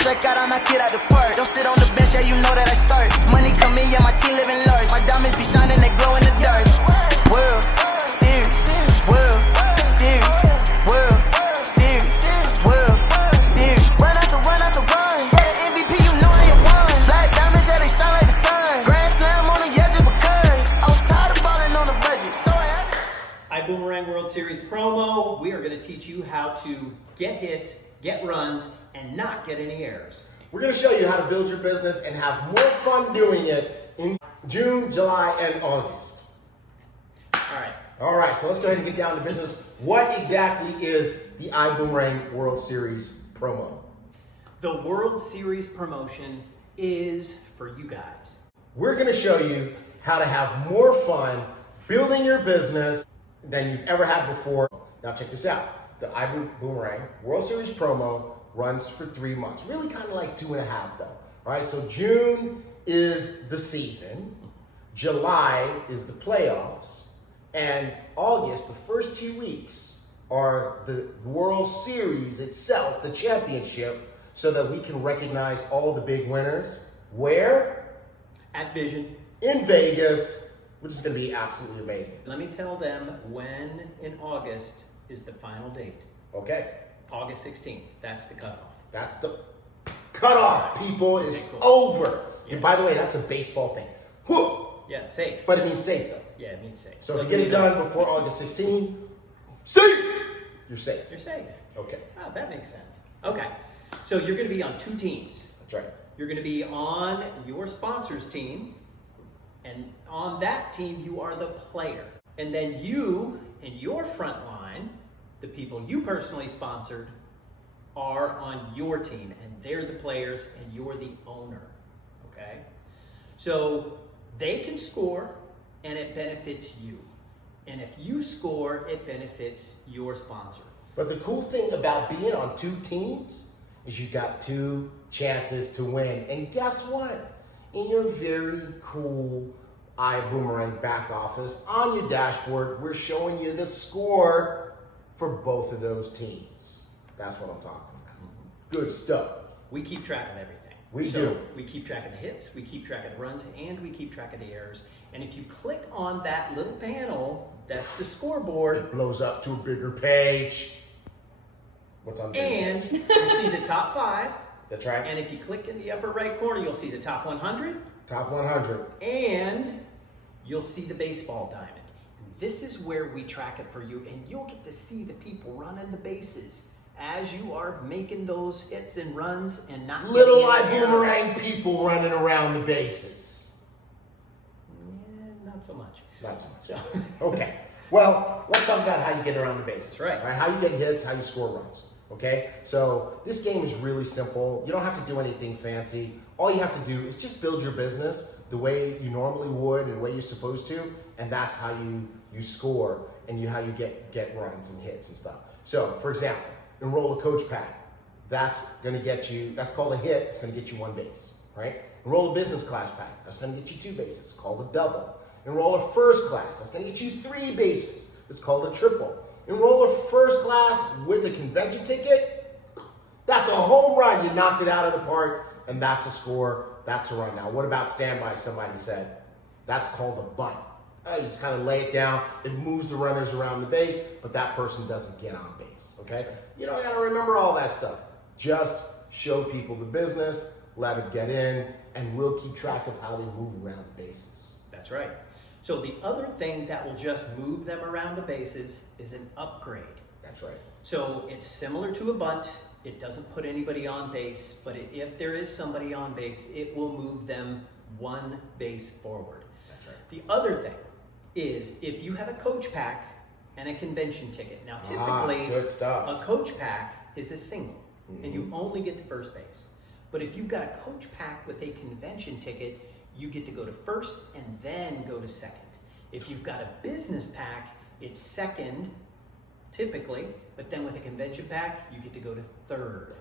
strike out, I knock it out the park. Don't sit on the bench, yeah, you know that I start. Money come in, yeah, my team living large. My diamonds be shining, they glow in the dark. World Series, World Series, World Series, World Series. Run after run after run. Yeah, the MVP, you know I ain't won. Black diamonds, yeah, they shine like the sun. Grand slam on the yeah, just because I was tired of balling on the budget, so I had to. ibüümerang World Series promo. We are going to teach you how to get hits, get runs, and not get any errors. We're going to show you how to build your business and have more fun doing it in June, July, and August. All right, so let's go ahead and get down to business. What exactly is the ibüümerang World Series promo? The World Series promotion is for you guys. We're going to show you how to have more fun building your business than you've ever had before. Now check this out. The ibüümerang World Series promo runs for 3 months. Really kind of like 2.5 though. All right, so June is the season. July is the playoffs. And August, the first 2 weeks, are the World Series itself, the championship, so that we can recognize all the big winners. Where? At Vision. In Vegas, which is going to be absolutely amazing. Let me tell them when in August is the final date. Okay. August 16th. That's the cutoff. That's the cutoff, people. It's over. Yeah. And by the way, that's a baseball thing. Whew. Yeah, safe. But it means safe, though. Yeah, it means safe. So if you get it done before August 16, safe! You're safe. You're safe. Okay. Oh, that makes sense. Okay. So you're going to be on 2 teams. That's right. You're going to be on your sponsor's team, and on that team, you are the player. And then you, in your front line, the people you personally sponsored, are on your team, and they're the players, and you're the owner, okay? So they can score, and it benefits you. And if you score, it benefits your sponsor. But the cool thing about being on 2 teams is you got 2 chances to win. And guess what? In your very cool ibüümerang back office, on your dashboard, we're showing you the score for both of those teams. That's what I'm talking about. Good stuff. We keep track of everything. We do. We keep track of the hits, we keep track of the runs, and we keep track of the errors. And if you click on that little panel, that's the scoreboard. It blows up to a bigger page. What's on there? And you see the top 5. That's right. And if you click in the upper right corner, you'll see the top 100. Top 100. And you'll see the baseball diamond. And this is where we track it for you, and you'll get to see the people running the bases as you are making those hits and runs and not Little getting any ibüümerang errors. people running around the bases. Yeah, not so much. Not so much. So, Okay. Well, let's talk about how you get around the bases. That's right. All right. How you get hits, how you score runs. Okay. So this game is really simple. You don't have to do anything fancy. All you have to do is just build your business the way you normally would and the way you're supposed to, and that's how you score and how you get runs and hits and stuff. So, for example, enroll a coach pack. That's going to get you. That's called a hit. It's going to get you 1 base. Right. Enroll a business class pack. That's going to get you 2 bases. It's called a double. Enroll a first class. That's going to get you 3 bases. It's called a triple. Enroll a first class with a convention ticket. That's a home run. You knocked it out of the park, and that's a score. That's a run. Now, what about standby? Somebody said. That's called a bunt. You just kind of lay it down. It moves the runners around the base, but that person doesn't get on base. Okay? You don't got to remember all that stuff. Just show people the business, let them get in, and we'll keep track of how they move around the bases. that's right. So the other thing that will just move them around the bases is an upgrade. That's right. So it's similar to a bunt. It doesn't put anybody on base, but if there is somebody on base, it will move them 1 base forward. That's right. The other thing is if you have a coach pack and a convention ticket. Now typically good stuff. a coach pack is a single and you only get to first base. But if you've got a coach pack with a convention ticket, you get to go to first and then go to second. If you've got a business pack, it's second typically, but then with a convention pack, you get to go to third.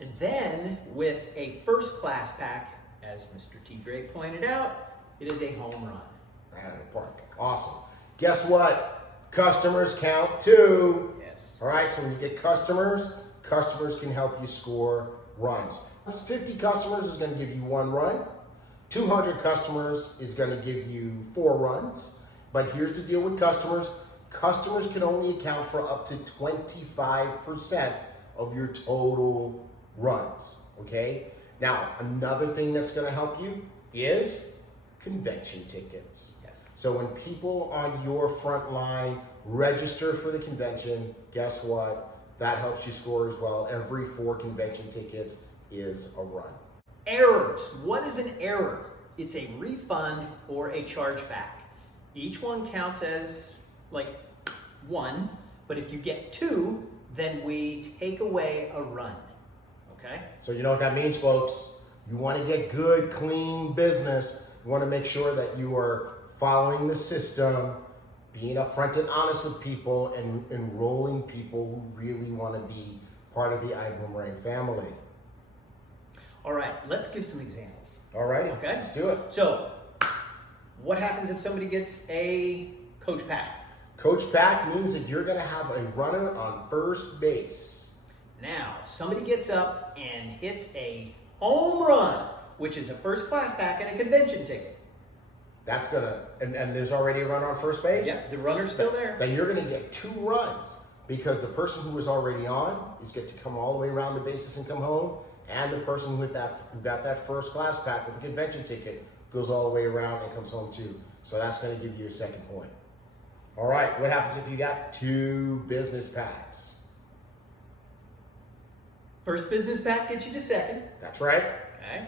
And then with a first class pack, as Mr. TGray pointed out, it is a home run. Right out of the park. Awesome. Guess what? Customers count too. Yes. All right, so when you get customers, customers can help you score runs. 50 customers is going to give you 1 run. 200 customers is going to give you 4 runs. But here's the deal with customers. Customers can only account for up to 25% of your total runs, okay? Now, another thing that's going to help you is convention tickets. Yes. So when people on your front line register for the convention, guess what? That helps you score as well. Every 4 convention tickets is a run. Errors. What is an error? It's a refund or a chargeback. Each one counts as like 1, but if you get 2, then we take away a run. Okay? So you know what that means, folks? You want to get good, clean business. You want to make sure that you are following the system, being upfront and honest with people, and enrolling people who really want to be part of the ibüümerang family. All right, let's give some examples. All right, Okay. let's do it. So, what happens if somebody gets a coach pack? Coach pack means that you're going to have a runner on first base. Now, somebody gets up and hits a home run, which is a first class pack and a convention ticket. That's going to, and there's already a runner on first base? Yeah, the runner's still there. Then you're going to get 2 runs because the person who was already on is get to come all the way around the bases and come home, and the person who got that first class pack with the convention ticket goes all the way around and comes home too. So that's going to give you a second point. All right, what happens if you got 2 business packs? First business pack gets you to second. That's right. Okay.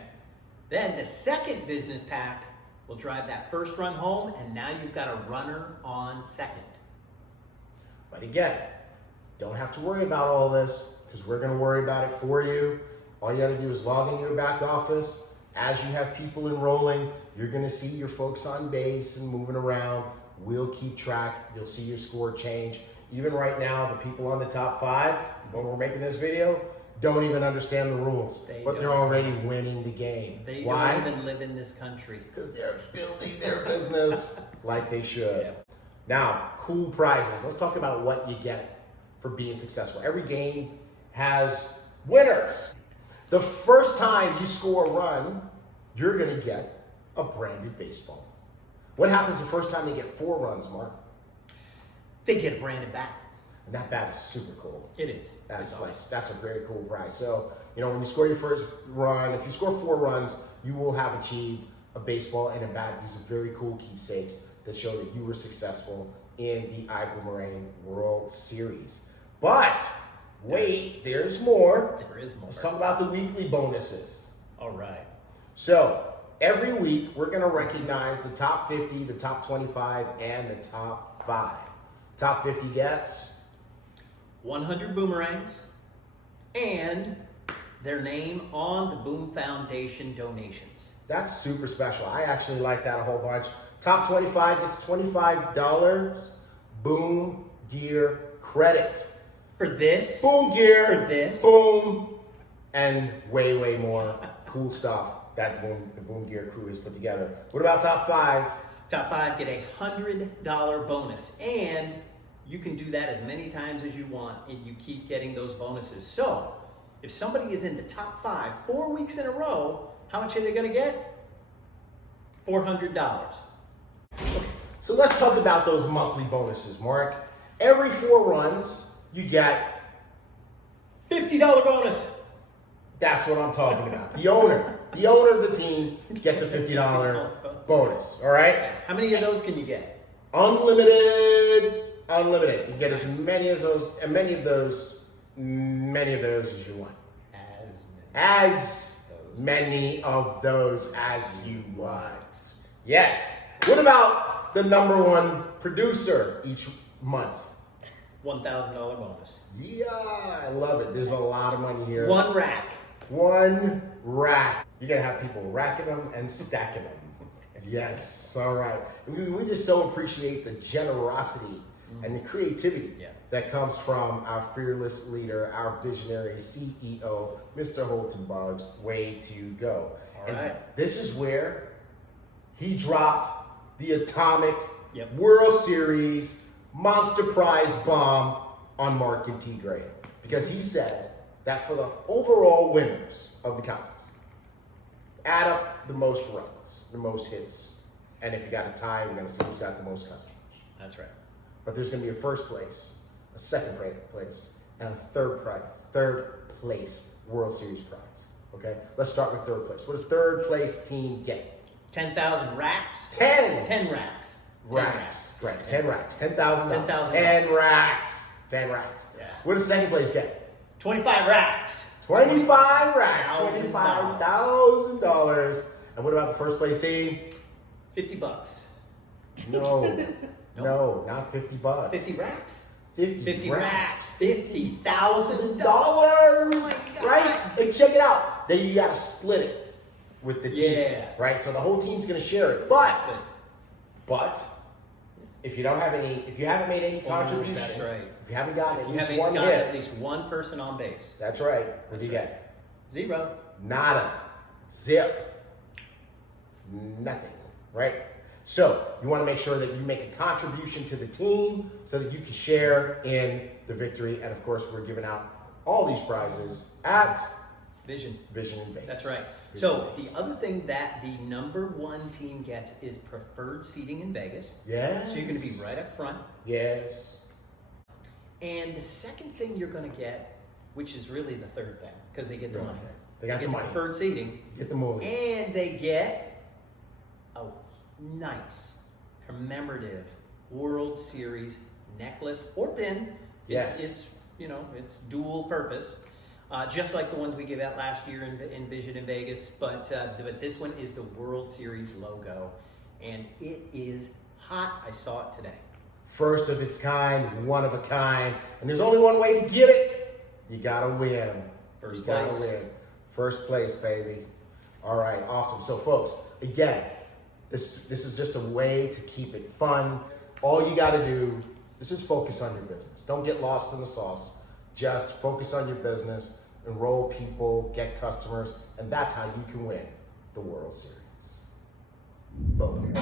Then the second business pack will drive that first run home, and now you've got a runner on second. But again, don't have to worry about all this because we're going to worry about it for you. All you got to do is log into your back office. As you have people enrolling, you're going to see your folks on base and moving around. We'll keep track. You'll see your score change. Even right now, the people on the top 5, when we're making this video, don't even understand the rules, but they're already winning the game. They Why? don't even live in this country. Because they're building their business like they should. Yep. Now, cool prizes. Let's talk about what you get for being successful. Every game has winners. The first time you score a run, you're going to get a branded baseball. What happens the first time you get 4 runs, Mark? They get a branded bat. And that bat is super cool. It is. That's It's like, awesome. that's a very cool prize. So, you know, when you score your first run, if you score 4 runs, you will have achieved a baseball and a bat. These are very cool keepsakes that show that you were successful in the ibüümerang World Series. But wait, there's more. There is more. Let's talk about the weekly bonuses. All right. So every week we're going to recognize the top 50, the top 25, and the top 5. Top 50 gets 100 boomerangs and their name on the Boom Foundation donations. That's super special. I actually like that a whole bunch. Top 25 gets $25 Boom Gear credit. For this, Boom Gear, For this. Boom, and way, way more cool stuff that the Boom Gear crew has put together. What about top 5? top 5 get a $100 bonus, and you can do that as many times as you want, and you keep getting those bonuses. So, if somebody is in the top 5 4 weeks in a row, how much are they going to get? $400. Okay, so let's talk about those monthly bonuses, Mark. Every 4 runs, you get $50 bonus. That's what I'm talking about. The owner of the team gets a $50 bonus, all right? How many of those can you get? Unlimited. You get as many of those as you want. As many of those as you want. Yes. What about the number 1 producer each month? $1,000 bonus. Yeah, I love it. There's a lot of money here. 1 rack. 1 rack. You're going to have people racking them and stacking them. Yes, all right. We just so appreciate the generosity and the creativity that comes from our fearless leader, our visionary CEO, Mr. Holton Boggs. Way to go. All right. This is where he dropped the atomic Yep. World Series monster prize bomb on Mark and TGray, because he said that for the overall winners of the contest, add up the most runs, the most hits, and if you got a tie, we're gonna see who's got the most customers. That's right. But there's gonna be a first place, a second place, and a third place World Series prize. Okay, let's start with third place. What does third place team get? 10,000 racks. 10 racks. racks. Right, 10 racks. $10,000. 10,000. 10 racks. 10 racks. Yeah. What does second place get? 25 racks. 25 racks. $25,000. $25,000. And what about the first place team? $50. No. No, not $50. 50 racks. 50 racks. $50,000. Right? And check it out. Then you gotta split it with the team. Yeah. Right? So the whole team's gonna share it. But if you don't have any, if you haven't made any contribution, that's right. If you haven't gotten If at you least haven't one got hit, at least one person on base. that's right. What do you That's get? 0. Nada. Zip. Nothing. Right? So you want to make sure that you make a contribution to the team so that you can share in the victory. And of course, we're giving out all these prizes at Vision. Vision in Vegas. That's right. Vision So in Vegas. the other thing that the number 1 team gets is preferred seating in Vegas. Yes. So you're going to be right up front. Yes. And the second thing you're going to get, which is really the third thing, because they get the money. They got the money. Preferred seating. Get the movie. And they get a nice commemorative World Series necklace or pin. Yes. It's it's dual purpose, just like the ones we gave out last year in Vision in Vegas. But this one is the World Series logo, and it is hot. I saw it today. First of its kind, one of a kind, and there's only one way to get it. You gotta win. First you gotta place. win. First place, baby. All right, awesome. So, folks, again, this is just a way to keep it fun. All you gotta do is just focus on your business. Don't get lost in the sauce. Just focus on your business, enroll people, get customers, and that's how you can win the World Series. Boom.